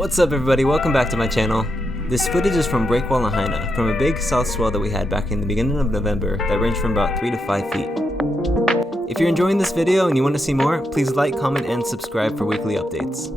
What's up everybody, welcome back to my channel. This footage is from Breakwall, Lahaina, from a big south swell that we had back in the beginning of November that ranged from about 3 to 5 feet. If you're enjoying this video and you want to see more, please like, comment, and subscribe for weekly updates.